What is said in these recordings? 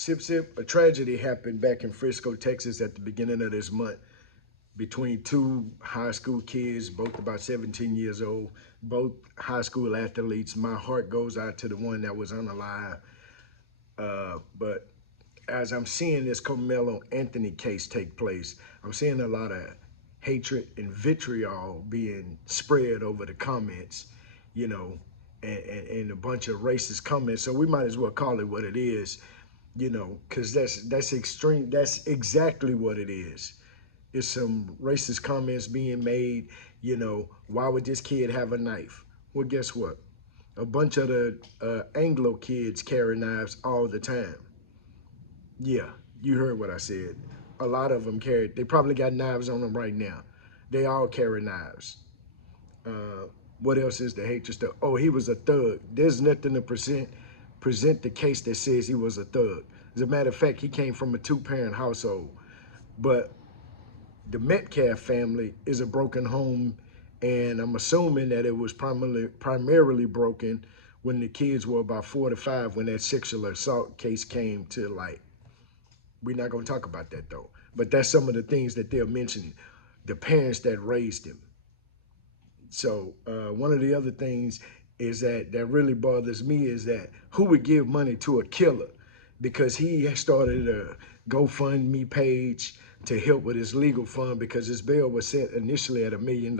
Sip, sip. A tragedy happened back in Frisco, Texas at the beginning of this month between two high school kids, both about 17 years old, both high school athletes. My heart goes out to the one that was unalive. But as I'm seeing this Carmelo Anthony case take place, I'm seeing a lot of hatred and vitriol being spread over the comments, you know, and a bunch of racist comments. So we might as well call it what it is, because that's extreme. That's exactly what it is. It's some racist comments being made. Why would this kid have a knife? Well, guess what? A bunch of the Anglo kids carry knives all the time. Yeah, you heard what I said. A lot of them carry. They probably got knives on them right now. They all carry knives. Uh, what else is the hatred stuff? Oh, he was a thug. There's nothing to present the case that says he was a thug. As a matter of fact, he came from a two-parent household. But the Metcalf family is a broken home, and I'm assuming that it was primarily broken when the kids were about 4 to 5 when that sexual assault case came to light. We're not going to talk about that though. But that's some of the things that they're mentioning. The parents that raised him. So one of the other things is that really bothers me is that who would give money to a killer? Because he started a GoFundMe page to help with his legal fund because his bail was set initially at $1 million.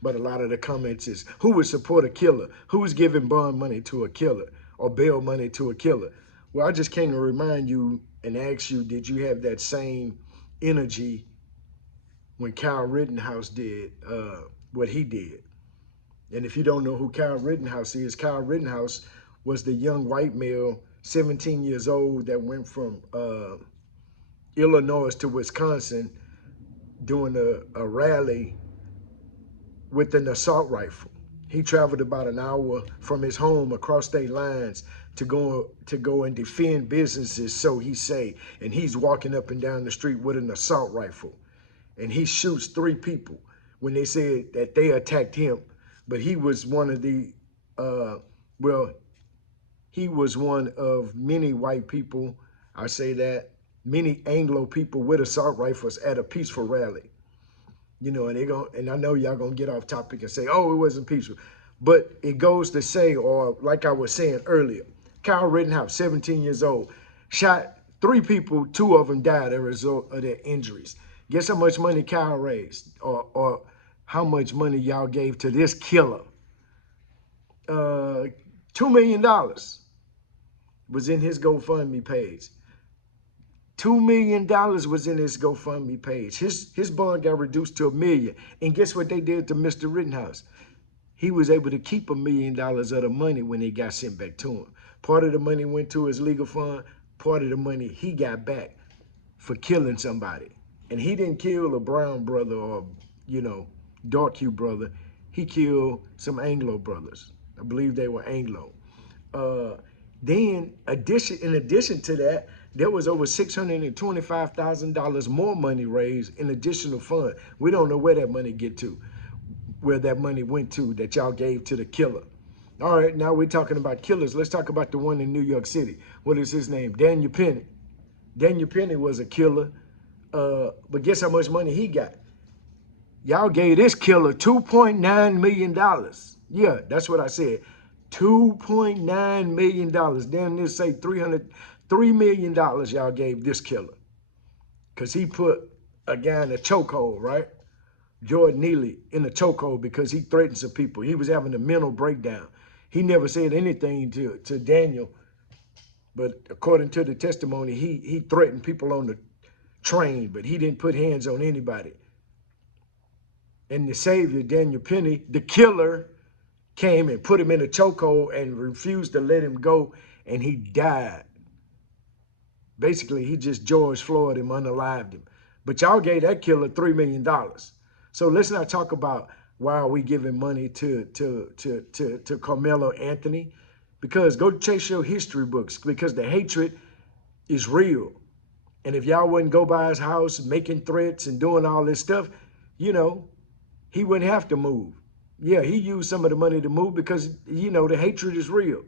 But a lot of the comments is, who would support a killer? Who's giving bond money to a killer or bail money to a killer? Well, I just came to remind you and ask you, did you have that same energy when Kyle Rittenhouse did what he did? And if you don't know who Kyle Rittenhouse is, Kyle Rittenhouse was the young white male, 17 years old, that went from Illinois to Wisconsin doing a rally with an assault rifle. He traveled about an hour from his home across state lines to go and defend businesses, so he say. And he's walking up and down the street with an assault rifle. And he shoots 3 people when they said that they attacked him. But he was one of the, well, he was one of many white people, I say that, many Anglo people with assault rifles at a peaceful rally. And I know y'all gonna get off topic and say, oh, it wasn't peaceful. But it goes to say, or like I was saying earlier, Kyle Rittenhouse, 17 years old, shot 3 people, 2 of them died as a result of their injuries. Guess how much money Kyle raised, or how much money y'all gave to this killer? $2 million was in his GoFundMe page. $2 million was in his GoFundMe page. His bond got reduced to $1 million. And guess what they did to Mr. Rittenhouse? He was able to keep $1 million of the money when they got sent back to him. Part of the money went to his legal fund. Part of the money he got back for killing somebody. And he didn't kill a brown brother or, dark hue brother. He killed some Anglo brothers. I believe they were Anglo. Then, in addition to that, there was over $625,000 more money raised in additional fund. We don't know where that money went to that y'all gave to the killer. All right, now we're talking about killers. Let's talk about the one in New York City. What is his name? Daniel Penny. Daniel Penny was a killer, but guess how much money he got? Y'all gave this killer $2.9 million. Yeah, that's what I said. $2.9 million. Damn near say $3 million y'all gave this killer. Because he put a guy in a chokehold, right? Jordan Neely in a chokehold because he threatened some people. He was having a mental breakdown. He never said anything to Daniel, but according to the testimony, he threatened people on the train, but he didn't put hands on anybody. And the savior, Daniel Penny, the killer, came and put him in a chokehold and refused to let him go, and he died. Basically, he just George Floyd him, unalived him. But y'all gave that killer $3 million. So let's not talk about why are we giving money to Carmelo Anthony, because go chase your history books, because the hatred is real. And if y'all wouldn't go by his house making threats and doing all this stuff, he wouldn't have to move. Yeah, he used some of the money to move because, the hatred is real.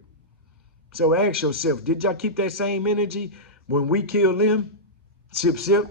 So ask yourself, did y'all keep that same energy When we kill them, sip, sip,